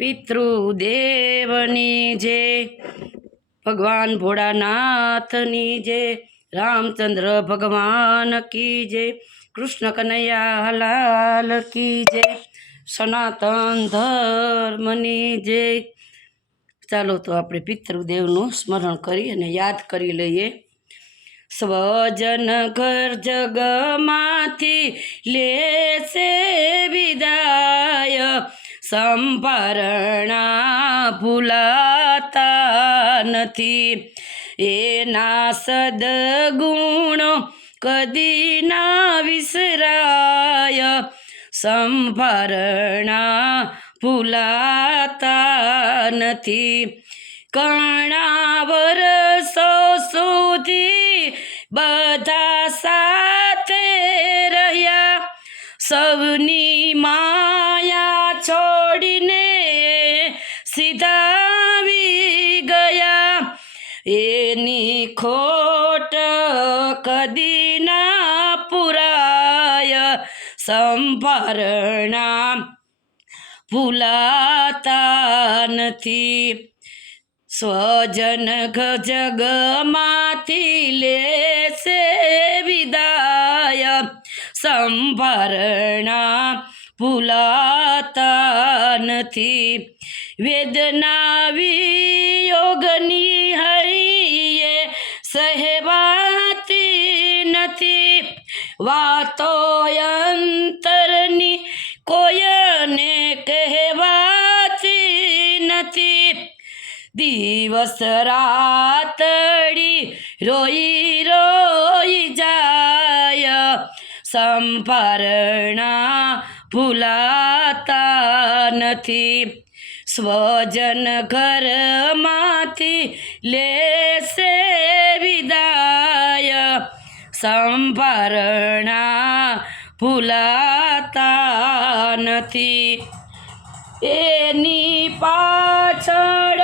પિતૃદેવની જય, ભગવાન ભોળાનાથની જય, રામચંદ્ર ભગવાન કી જય, કૃષ્ણ કનૈયા લાલ કી જય, સનાતન ધર્મની જય। ચાલો તો આપણે પિતૃદેવનું સ્મરણ કરી અને યાદ કરી લઈએ। સ્વજન ઘર જગમાંથી લેશે વિદાય, સંભારણા ભૂલાતા નથી। એના સદગુણો કદી ના વિસરાય, સંભારણા ભૂલાતા નથી। ઘણા વર્ષો સુધી બધા સાથે રહ્યા, સૌની માયા છોડીને સીધા આવી ગયા। એની ખોટ કદી ના પુરાય, સંભારણા ભૂલાતા નથી। સ્વજન જગમાંથી લેશે વિદાય, સંભારણા ભૂલાતા નથી। વેદના વિયોગની હૈયે સહેવાતી નથી, વાતો અંતરની કોઈને કહેવાતી નથી। દિવસ રાતડી રોઈ રોઈ જાય, સંભારણા ભૂલાતા નથી। સ્વજન ઘરમાંથી લેશે વિદાય, સંભારણા ભૂલાતા નથી। એની પાછળ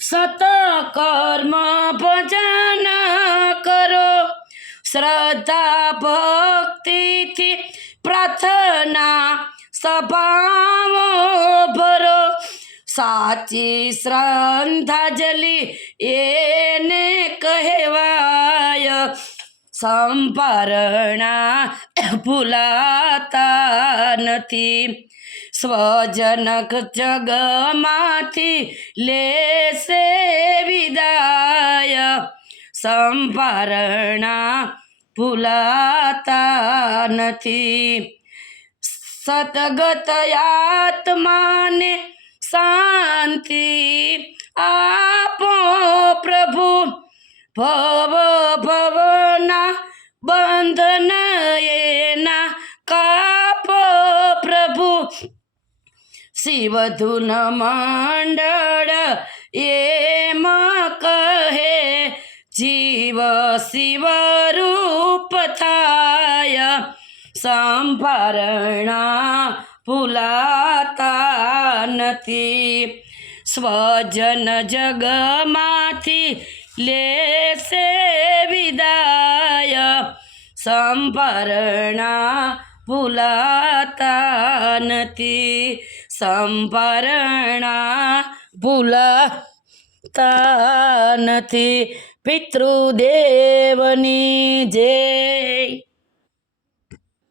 સતકર્મ ભજન કરો, શ્રદ્ધા ભક્તિથી પ્રાર્થના સભાઓ ભરો। સાચી શ્રદ્ધાંજલિ એને કહેવાય, સંભારણા ભૂલાતા નથી। સ્વજન જગમાંથી લેશે વિદાય, સંભારણા ભૂલાતા નથી। સતગત આત્માને શાંતિ આપો પ્રભુ, ભવ ભવના બંધન એના કાપો પ્રભુ। શિવધૂન મંડળ એમ કહે, જીવ શિવ રૂપ થાય, સંભારણા ભૂલાતા નથી। સ્વજન જગમાંથી લેશે વિદાય, સંભારણા ભૂલાતા નથી। સંભારણા ભૂલાતા નથી। પિતૃદેવની જય।